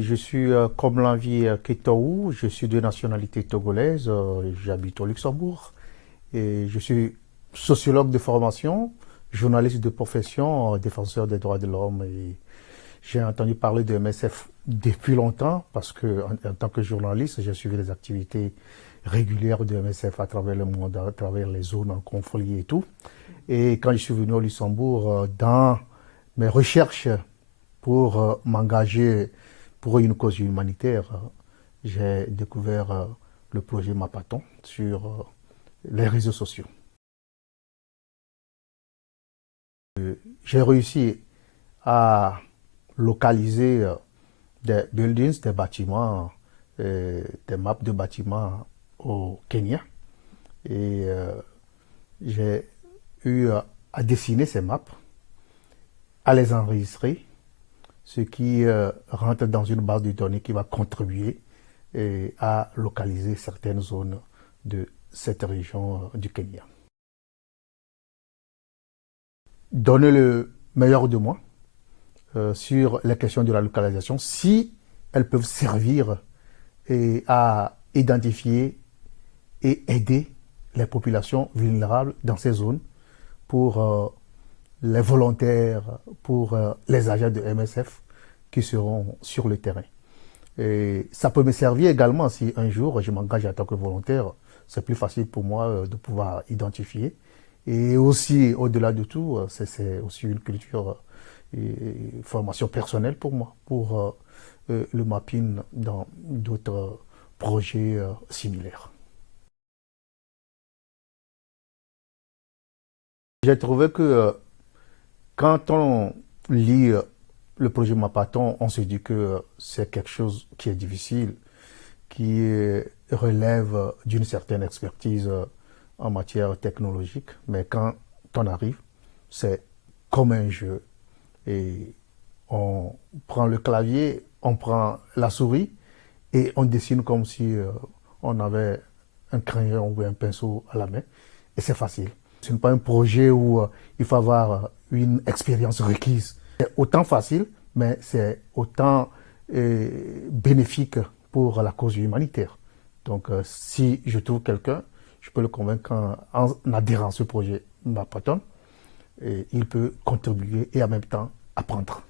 Je suis comme l'envie Ketaou, je suis de nationalité togolaise, j'habite au Luxembourg et je suis sociologue de formation, journaliste de profession, défenseur des droits de l'homme et j'ai entendu parler de MSF depuis longtemps parce que en tant que journaliste, j'ai suivi les activités régulières de MSF à travers le monde, à travers les zones en conflit et tout. Et quand je suis venu au Luxembourg, dans mes recherches pour m'engager pour une cause humanitaire, j'ai découvert le projet Mapaton sur les réseaux sociaux. J'ai réussi à localiser des buildings, des bâtiments, des maps de bâtiments au Kenya. Et j'ai eu à dessiner ces maps, à les enregistrer, ce qui rentre dans une base de données qui va contribuer à localiser certaines zones de cette région du Kenya. Donner le meilleur de moi sur les questions de la localisation, si elles peuvent servir à identifier et aider les populations vulnérables dans ces zones pour les volontaires, pour les agents de MSF qui seront sur le terrain. Et ça peut me servir également si un jour je m'engage en tant que volontaire. C'est plus facile pour moi de pouvoir identifier. Et aussi, au-delà de tout, c'est aussi une culture et formation personnelle pour moi, pour le mapping dans d'autres projets similaires. J'ai trouvé que quand on lit le projet Mapaton, on se dit que c'est quelque chose qui est difficile, qui relève d'une certaine expertise en matière technologique. Mais quand on arrive, c'est comme un jeu. Et on prend le clavier, on prend la souris et on dessine comme si on avait un crayon ou un pinceau à la main. Et c'est facile. Ce n'est pas un projet où il faut avoir une expérience requise. C'est autant facile, mais c'est autant bénéfique pour la cause humanitaire. Donc, si je trouve quelqu'un, je peux le convaincre en adhérant à ce projet Mapaton, et il peut contribuer et en même temps apprendre.